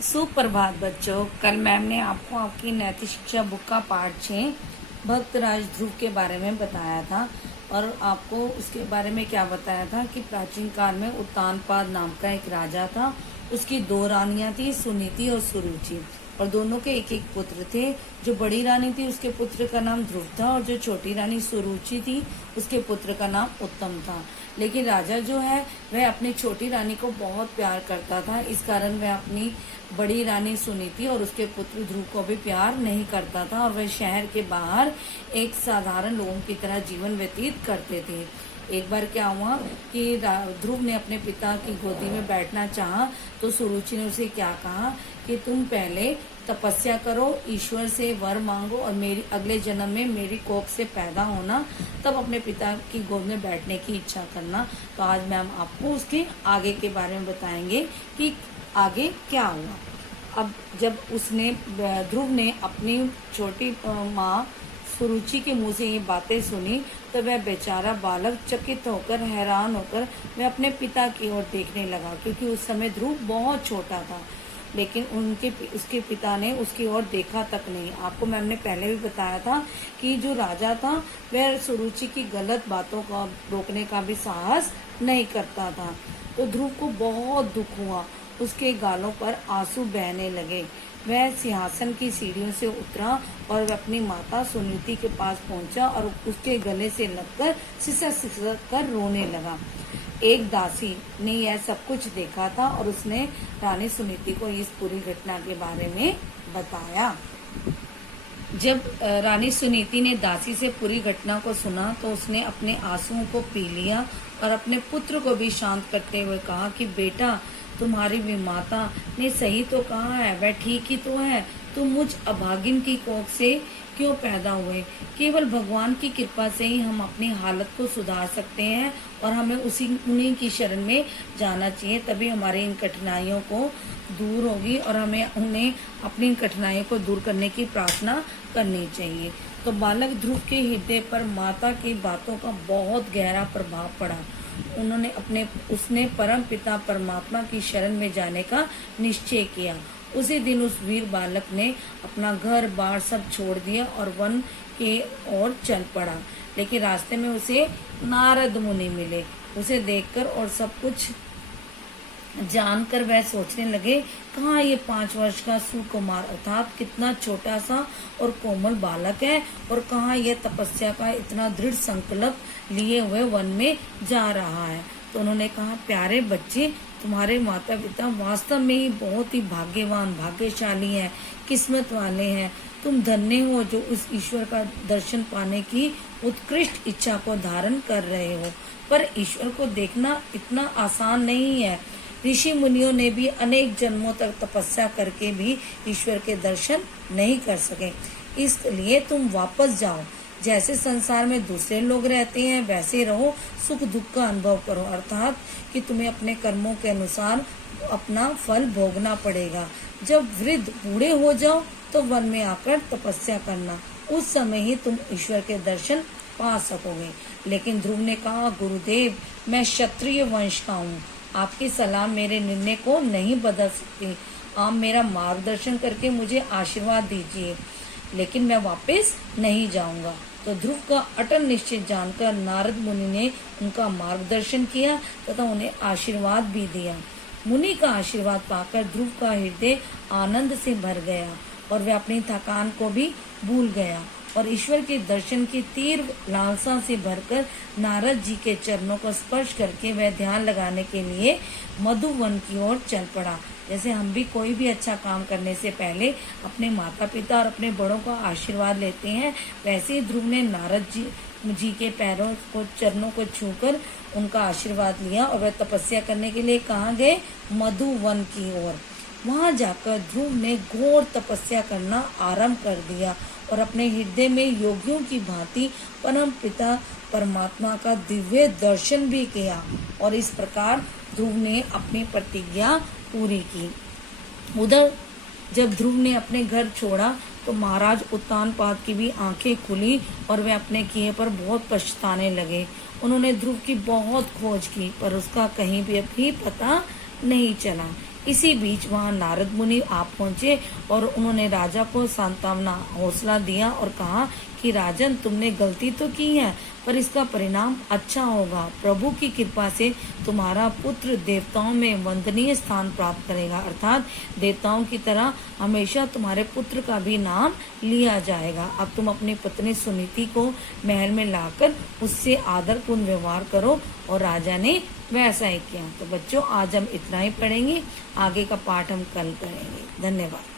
सुप्रभात बच्चों। कल मैम ने आपको आपकी नैतिक शिक्षा बुक का पार्ट 6 भक्तराज ध्रुव के बारे में बताया था और आपको उसके बारे में क्या बताया था कि प्राचीन काल में उत्तानपाद नाम का एक राजा था। उसकी 2 रानियां थी, सुनीति और सुरुचि, और दोनों के एक एक पुत्र थे। जो बड़ी रानी थी उसके पुत्र का नाम ध्रुव था और जो छोटी रानी सुरुचि थी उसके पुत्र का नाम उत्तम था। लेकिन राजा जो है वह अपनी छोटी रानी को बहुत प्यार करता था, इस कारण वह अपनी बड़ी रानी सुनीति और उसके पुत्र ध्रुव को भी प्यार नहीं करता था और वह शहर के बाहर एक साधारण लोगों की तरह जीवन व्यतीत करते थे। एक बार क्या हुआ कि ध्रुव ने अपने पिता की गोदी में बैठना चाहा तो सुरुचि ने उसे क्या कहा कि तुम पहले तपस्या करो, ईश्वर से वर मांगो और मेरी अगले जन्म में मेरी कोख से पैदा होना, तब अपने पिता की गोद में बैठने की इच्छा करना। तो आज मैम आपको उसके आगे के बारे में बताएंगे कि आगे क्या हुआ। अब जब उसने ध्रुव ने अपनी छोटी माँ सुरुचि के मुंह से ये बातें सुनी तो वह बेचारा बालक चकित होकर, हैरान होकर वह अपने पिता की ओर देखने लगा, क्योंकि उस समय ध्रुव बहुत छोटा था। लेकिन उसके पिता ने उसकी ओर देखा तक नहीं। आपको मैम ने पहले भी बताया था कि जो राजा था वह सुरुचि की गलत बातों का रोकने का भी साहस नहीं करता था। तो ध्रुव को बहुत दुख हुआ, उसके गालों पर आंसू बहने लगे। वह सिंहासन की सीढ़ियों से उतरा और वह अपनी माता सुनीति के पास पहुंचा और उसके गले से लगकर सिसक कर रोने लगा। एक दासी ने यह सब कुछ देखा था और उसने रानी सुनीति को इस पूरी घटना के बारे में बताया। जब रानी सुनीति ने दासी से पूरी घटना को सुना तो उसने अपने आंसुओं को पी लिया और अपने पुत्र को भी शांत करते हुए कहा कि बेटा, तुम्हारी भी माता ने सही तो कहा है, वह ठीक ही तो है। तुम मुझ अभागिन की कोख से क्यों पैदा हुए? केवल भगवान की कृपा से ही हम अपनी हालत को सुधार सकते हैं और हमें उन्हीं की शरण में जाना चाहिए, तभी हमारी इन कठिनाइयों को दूर होगी और हमें उन्हें अपनी इन कठिनाइयों को दूर करने की प्रार्थना करनी चाहिए। तो बालक ध्रुव के हृदय पर माता की बातों का बहुत गहरा प्रभाव पड़ा। उसने परम पिता परमात्मा की शरण में जाने का निश्चय किया। उसी दिन उस वीर बालक ने अपना घर बार सब छोड़ दिया और वन के ओर चल पड़ा। लेकिन रास्ते में उसे नारद मुनि मिले। उसे देखकर और सब कुछ जानकर वह सोचने लगे, कहाँ ये 5 वर्ष का सुकुमार अर्थात कितना छोटा सा और कोमल बालक है और कहाँ ये तपस्या का इतना दृढ़ संकल्प लिए हुए वन में जा रहा है। तो उन्होंने कहा, प्यारे बच्चे, तुम्हारे माता पिता वास्तव में ही बहुत ही भाग्यवान, भाग्यशाली हैं, किस्मत वाले हैं। तुम धन्य हो जो उस ईश्वर का दर्शन पाने की उत्कृष्ट इच्छा को धारण कर रहे हो। पर ईश्वर को देखना इतना आसान नहीं है। ऋषि मुनियों ने भी अनेक जन्मों तक तपस्या करके भी ईश्वर के दर्शन नहीं कर सके। इसलिए तुम वापस जाओ, जैसे संसार में दूसरे लोग रहते हैं वैसे रहो, सुख दुख का अनुभव करो, अर्थात कि तुम्हें अपने कर्मों के अनुसार अपना फल भोगना पड़ेगा। जब वृद्ध बूढ़े हो जाओ तो वन में आकर तपस्या करना, उस समय ही तुम ईश्वर के दर्शन पा सकोगे। लेकिन ध्रुव ने कहा, गुरुदेव, मैं क्षत्रिय वंश का हूँ, आपकी सलाह मेरे निर्णय को नहीं बदल सकती। आप मेरा मार्गदर्शन करके मुझे आशीर्वाद दीजिए, लेकिन मैं वापस नहीं जाऊंगा। तो ध्रुव का अटल निश्चय जानकर नारद मुनि ने उनका मार्गदर्शन किया तथा उन्हें आशीर्वाद भी दिया। मुनि का आशीर्वाद पाकर ध्रुव का हृदय आनंद से भर गया और वह अपनी थकान को भी भूल गया और ईश्वर के दर्शन की तीव्र लालसा से भरकर नारद जी के चरणों को स्पर्श करके वह ध्यान लगाने के लिए मधुवन की ओर चल पड़ा। जैसे हम भी कोई भी अच्छा काम करने से पहले अपने माता पिता और अपने बड़ों का आशीर्वाद लेते हैं, वैसे ही ध्रुव ने नारद जी के पैरों को, चरणों को छूकर उनका आशीर्वाद लिया और वह तपस्या करने के लिए कहाँ गए? मधुवन की ओर। वहां जाकर ध्रुव ने घोर तपस्या करना आरंभ कर दिया और अपने हृदय में योगियों की भांति परम पिता परमात्मा का दिव्य दर्शन भी किया और इस प्रकार ध्रुव ने अपनी प्रतिज्ञा पूरी की। उधर जब ध्रुव ने अपने घर छोड़ा तो महाराज उत्तानपाद की भी आंखें खुली और वे अपने किए पर बहुत पछताने लगे। उन्होंने ध्रुव की बहुत खोज की पर उसका कहीं भी पता नहीं चला। इसी बीच वहां नारद मुनि आप पहुंचे और उन्होंने राजा को सांत्वना हौसला दिया और कहा कि राजन, तुमने गलती तो की है पर इसका परिणाम अच्छा होगा। प्रभु की कृपा से तुम्हारा पुत्र देवताओं में वंदनीय स्थान प्राप्त करेगा, अर्थात देवताओं की तरह हमेशा तुम्हारे पुत्र का भी नाम लिया जाएगा। अब तुम अपनी पत्नी सुनीति को महल में लाकर उससे आदरपूर्ण व्यवहार करो। और राजा ने वैसा ही किया। तो बच्चों, आज हम इतना ही पढ़ेंगे, आगे का पाठ हम कल करेंगे। धन्यवाद।